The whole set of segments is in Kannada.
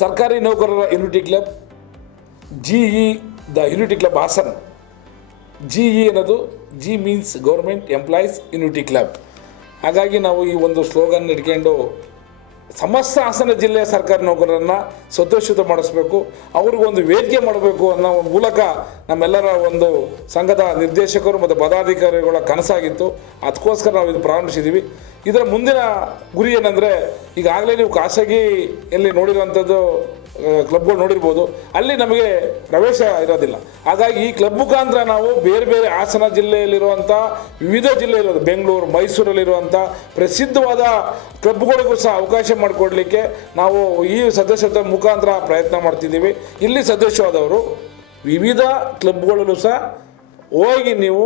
ಸರ್ಕಾರಿ ನೌಕರರ unity club, GE the unity club Hassan. GE ಅನ್ನೋದು G means government employees unity club. ಹಾಗಾಗಿ ನಾವು ಈ ಒಂದು ಸ್ಲೋಗನ್ ಇಟ್ಕೊಂಡು ಸಮಸ್ತ ಹಾಸನ ಜಿಲ್ಲೆಯ ಸರ್ಕಾರಿ ನೌಕರರನ್ನು ಸದಸ್ಯತೆ ಮಾಡಿಸ್ಬೇಕು, ಅವ್ರಿಗೊಂದು ವೇದಿಕೆ ಮಾಡಬೇಕು ಅನ್ನೋ ಮೂಲಕ ನಮ್ಮೆಲ್ಲರ ಒಂದು ಸಂಘದ ನಿರ್ದೇಶಕರು ಮತ್ತು ಪದಾಧಿಕಾರಿಗಳ ಕನಸಾಗಿತ್ತು. ಅದಕ್ಕೋಸ್ಕರ ನಾವು ಇದು ಪ್ರಾರಂಭಿಸಿದ್ದೀವಿ. ಇದರ ಮುಂದಿನ ಗುರಿ ಏನಂದರೆ, ಈಗಾಗಲೇ ನೀವು ಖಾಸಗಿಯಲ್ಲಿ ನೋಡಿರುವಂಥದ್ದು ಕ್ಲಬ್ಗಳು ನೋಡಿರ್ಬೋದು, ಅಲ್ಲಿ ನಮಗೆ ಪ್ರವೇಶ ಇರೋದಿಲ್ಲ. ಹಾಗಾಗಿ ಈ ಕ್ಲಬ್ ಮುಖಾಂತರ ನಾವು ಬೇರೆ ಬೇರೆ ಹಾಸನ ಜಿಲ್ಲೆಯಲ್ಲಿರುವಂಥ ವಿವಿಧ ಜಿಲ್ಲೆಯಲ್ಲಿರೋದು ಬೆಂಗಳೂರು, ಮೈಸೂರಲ್ಲಿರುವಂಥ ಪ್ರಸಿದ್ಧವಾದ ಕ್ಲಬ್ಗಳಿಗೂ ಸಹ ಅವಕಾಶ ಮಾಡಿಕೊಡ್ಲಿಕ್ಕೆ ನಾವು ಈ ಸದಸ್ಯತೆ ಮುಖಾಂತರ ಪ್ರಯತ್ನ ಮಾಡ್ತಿದ್ದೀವಿ. ಇಲ್ಲಿ ಸದಸ್ಯವಾದವರು ವಿವಿಧ ಕ್ಲಬ್ಗಳಲ್ಲೂ ಸಹ ಹೋಗಿ ನೀವು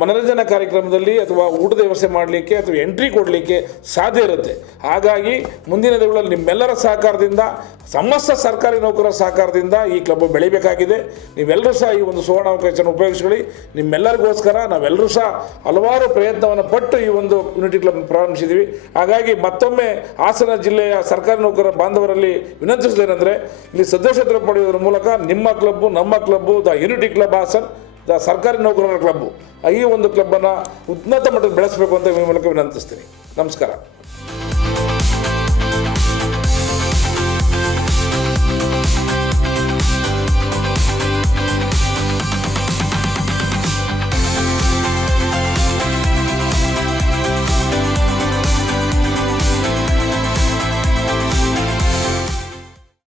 ಮನರಂಜನಾ ಕಾರ್ಯಕ್ರಮದಲ್ಲಿ ಅಥವಾ ಊಟದ ವ್ಯವಸ್ಥೆ ಮಾಡಲಿಕ್ಕೆ ಅಥವಾ ಎಂಟ್ರಿ ಕೊಡಲಿಕ್ಕೆ ಸಾಧ್ಯ ಇರುತ್ತೆ. ಹಾಗಾಗಿ ಮುಂದಿನ ದಿನಗಳಲ್ಲಿ ನಿಮ್ಮೆಲ್ಲರ ಸಹಕಾರದಿಂದ, ಸಮಸ್ತ ಸರ್ಕಾರಿ ನೌಕರರ ಸಹಕಾರದಿಂದ ಈ ಕ್ಲಬ್ ಬೆಳಿಬೇಕಾಗಿದೆ. ನೀವೆಲ್ಲರೂ ಸಹ ಈ ಒಂದು ಸುವರ್ಣಾವಕಾಶವನ್ನು ಉಪಯೋಗಿಸ್ಕೊಳ್ಳಿ. ನಿಮ್ಮೆಲ್ಲರಿಗೋಸ್ಕರ ನಾವೆಲ್ಲರೂ ಸಹ ಹಲವಾರು ಪ್ರಯತ್ನವನ್ನು ಪಟ್ಟು ಈ ಒಂದು ಯೂನಿಟಿ ಕ್ಲಬ್ ಪ್ರಾರಂಭಿಸಿದ್ದೀವಿ. ಹಾಗಾಗಿ ಮತ್ತೊಮ್ಮೆ ಹಾಸನ ಜಿಲ್ಲೆಯ ಸರ್ಕಾರಿ ನೌಕರರ ಬಾಂಧವರಲ್ಲಿ ವಿನಂತಿಸೋದೇನೆಂದರೆ, ಇಲ್ಲಿ ಸದಸ್ಯತ್ವ ಪಡೆಯುವುದರ ಮೂಲಕ ನಿಮ್ಮ ಕ್ಲಬ್ಬು, ನಮ್ಮ club, the unity club Hassan, the ಸರ್ಕಾರಿ ನೌಕರರ ಕ್ಲಬ್ಬು, ಈ ಒಂದು ಕ್ಲಬ್ಬನ್ನು ಉನ್ನತ ಮಟ್ಟಕ್ಕೆ ಬೆಳೆಸಬೇಕು ಅಂತ ಈ ಮೂಲಕ ವಿನಂತಿಸ್ತೀನಿ. ನಮಸ್ಕಾರ.